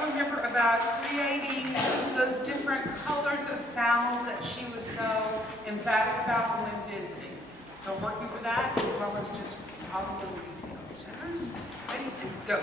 you remember about creating those different colors of sounds that she was so emphatic about when visiting. So working with that as well as just all the little details. Tenors, ready, and go.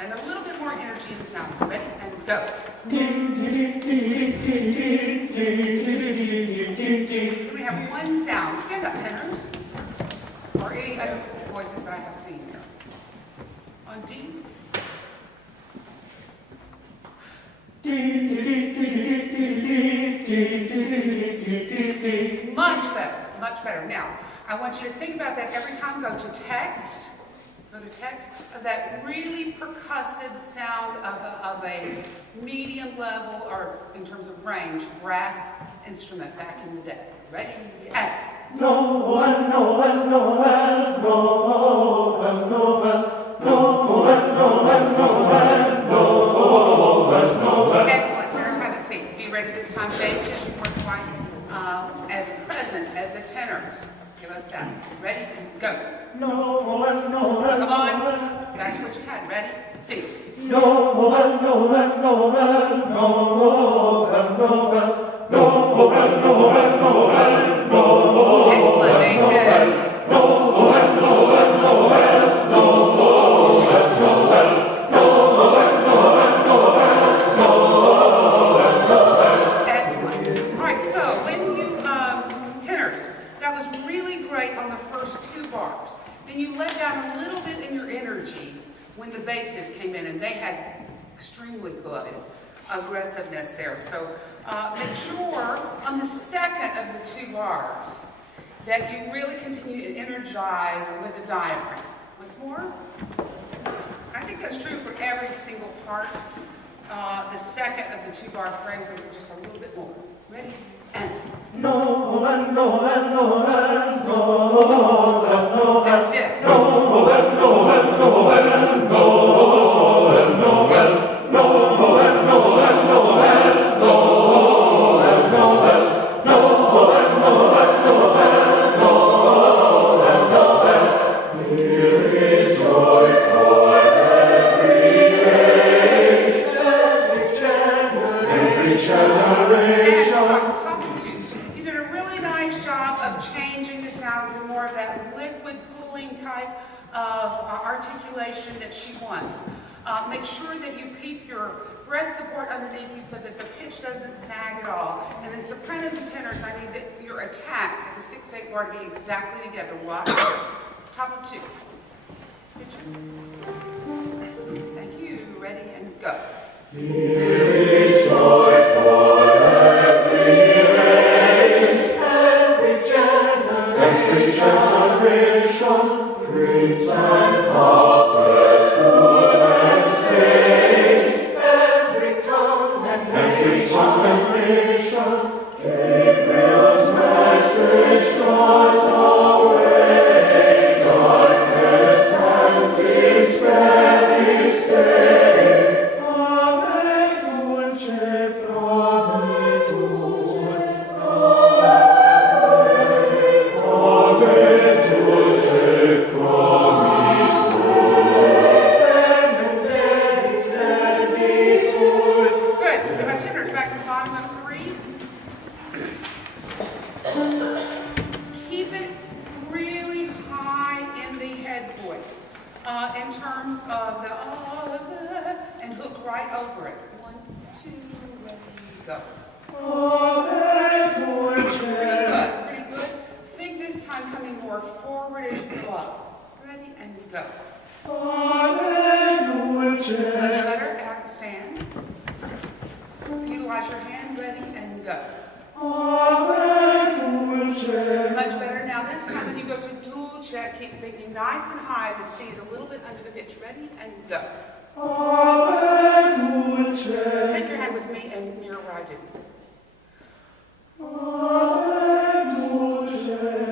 And a little bit more energy in the sound. Ready? And go. We have one sound. Stand up, tenors. Or any other voices that I have seen here. On D. Much better. Much better. Now, I want you to think about that every time. Go to text. Of that really percussive sound of a medium level, or in terms of range, brass instrument back in the day. Ready? And excellent. Tenors, have a seat. Be ready this time. Bass is more quite as present as the tenors. Give us that. Ready? Go. Come on. Back to what you had. Ready? Sing. Excellent. Bass heads. Excellent. All right, so when you, tenors, that was really great on the first two bars. Then you let down a little bit in your energy when the basses came in, and they had extremely good aggressiveness there. So make sure on the second of the two bars that you really continue to energize with the diaphragm. Once more. I think that's true for every single part. The second of the two bar phrases are just a little bit more. Ready? And that's it. Articulation that she wants. Make sure that you keep your breath support underneath you so that the pitch doesn't sag at all. And then sopranos and tenors, I need your attack at the 6/8 bar to be exactly together. Watch. Top of two. Pitches. Thank you. Ready and go. Here is joy for every age, every generation. Prince and pauper, fool and sage, every tongue and nation, Gabriel's message draws away darkness and despair this day. Ave dulce promitur, ave dulce promitur. in terms of the and hook right over it. 1, 2, ready, go. Pretty good. Think this time coming more forward as you go up. Ready, and go. Much better, act, stand. Utilize your hand, ready, and go. Much better. Now this time when you go to dual check, keep thinking nice and high. The C is a little bit under the pitch. Ready, and go. Take your hand with me and mirror what I do.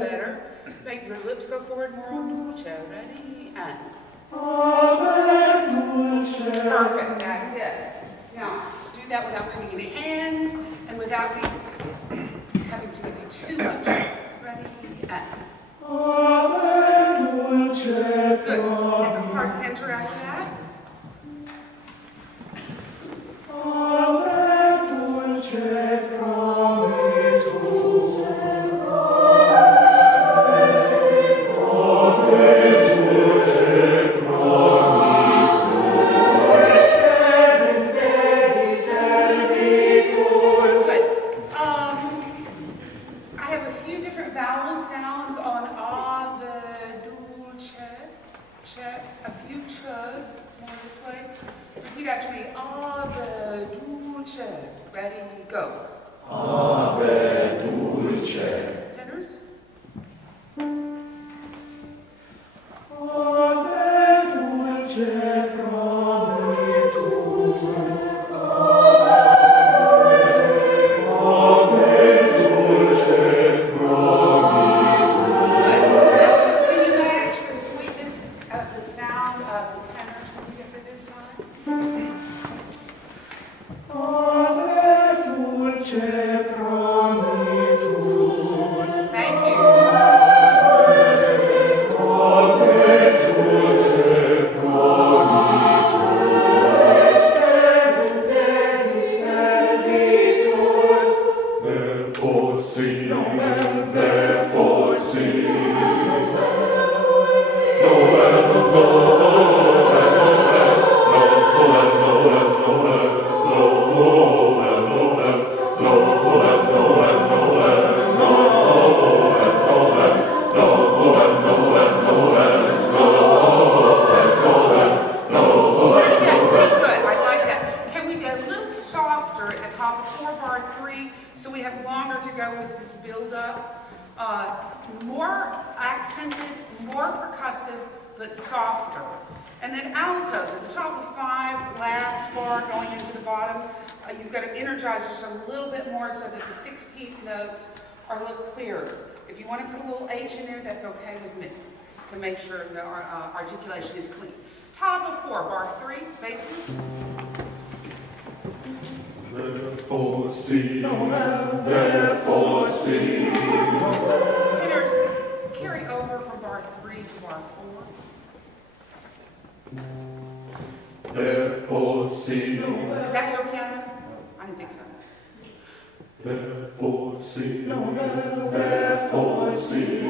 Better. Make your lips go forward more on dual check. Ready, and. Perfect, that's it. Now, do that without moving any hands and without having to give you too much. Ready, and. Good. Different parts enter after that. If you want to put a little H in there, that's okay with me, to make sure the articulation is clean. Top of 4, bar 3, basses. Therefore see, therefore see. Tenors, carry over from bar 3 to bar 4. Therefore see. Is that your piano? I didn't think so. Therefore see, therefore see.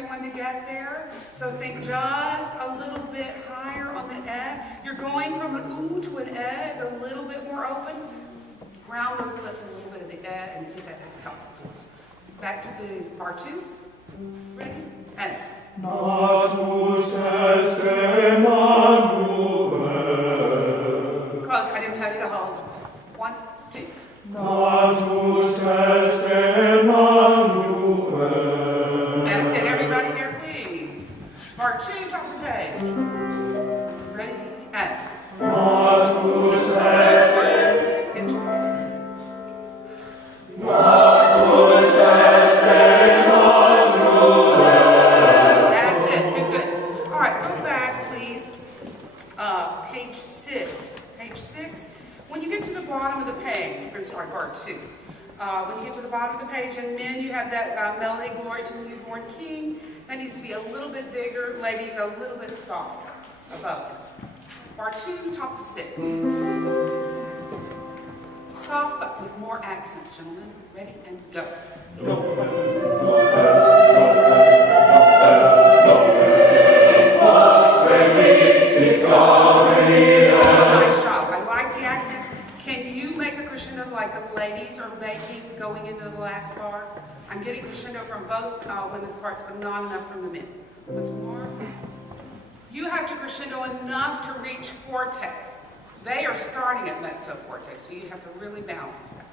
everyone to get there. So think just a little bit higher on the E. You're going from an oo to an E. It's a little bit more open. Round those lips a little bit of the E and see if that's helpful to us. Back to the bar 2. Ready? And. Natus est Emmanuel. Close. I didn't tell you to hold. 1, 2. Natus est Emmanuel. That's it. Everybody here, please. Bar 2, top of the page. Ready? And. Natus est Natus est Emmanuel. That's it. Good, good. All right, go back, please. Page 6. Page 6. When you get to the bottom of the page, we're going to start bar 2. When you get to the bottom of the page, and men, you have that melody, Glory to the Newborn King. That needs to be a little bit bigger. Ladies, a little bit softer above it. Bar 2, top of 6. Soft, but with more accents, gentlemen. Ready, and go. Nice job. I like the accents. Can you make a crescendo like the ladies are making going into the last bar? I'm getting crescendo from both women's parts, but not enough from the men. Once more. You have to crescendo enough to reach forte. They are starting at mezzo forte, so you have to really balance that.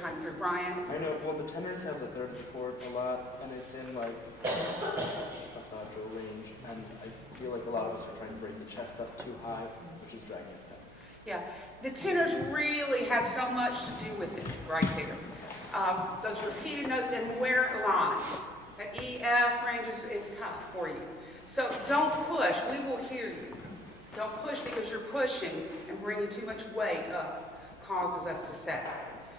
time through. Brian? I know, well, the tenors have the third chord a lot, and it's in like passaggio range, and I feel like a lot of us are trying to bring the chest up too high, which is dragging us down. Yeah, the tenors really have so much to do with it right there. Those repeated notes and where it lies. The E, F range is tough for you. So don't push. We will hear you. Don't push because you're pushing and bringing too much weight up causes us to sag.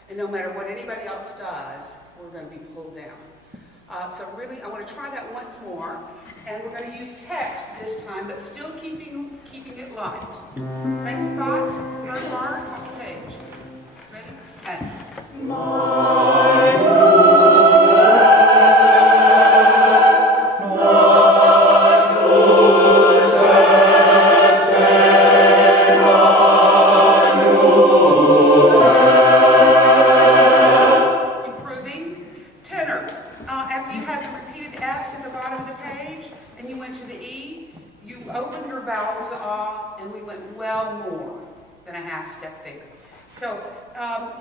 And no matter what anybody else does, we're going to be pulled down. So really, I want to try that once more. And we're going to use text this time, but still keeping it light. Same spot, third bar, top of the page. Ready? And step there. So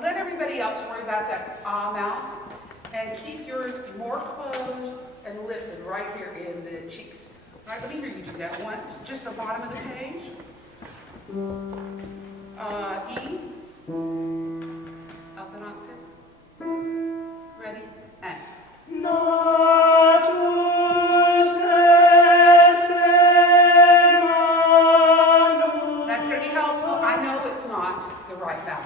let everybody else worry about that mouth and keep yours more closed and lifted right here in the cheeks. All right, let me hear you do that once. Just the bottom of the page. E. Up an octave. Ready? And. That's going to be helpful. I know it's not the right vowel.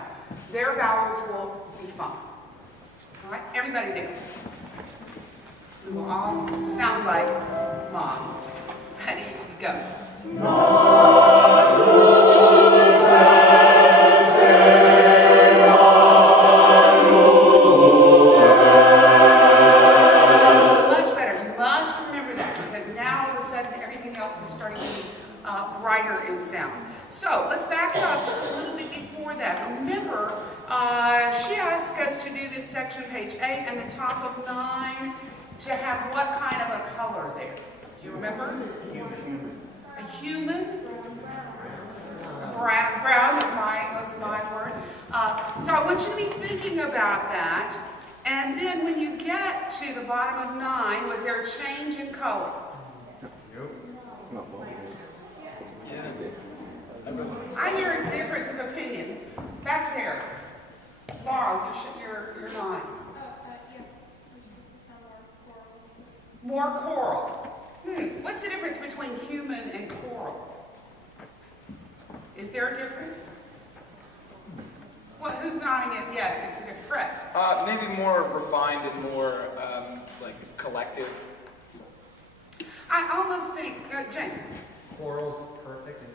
Their vowels will be fine. All right, everybody there. We will all sound like Mom. Ready? Go. So let's back it up just a little bit before that. Remember, she asked us to do this section, page 8, and the top of 9, to have what kind of a color there? Do you remember? A human? Brown was my word. So I want you to be thinking about that. And then when you get to the bottom of 9, was there a change in color? I hear a difference of opinion. Back there. Laurel, you're 9. More coral. What's the difference between human and coral? Is there a difference? What? Who's nodding it? Yes, it's a different. Maybe more refined and more like collective. I almost think, James. Coral's perfect and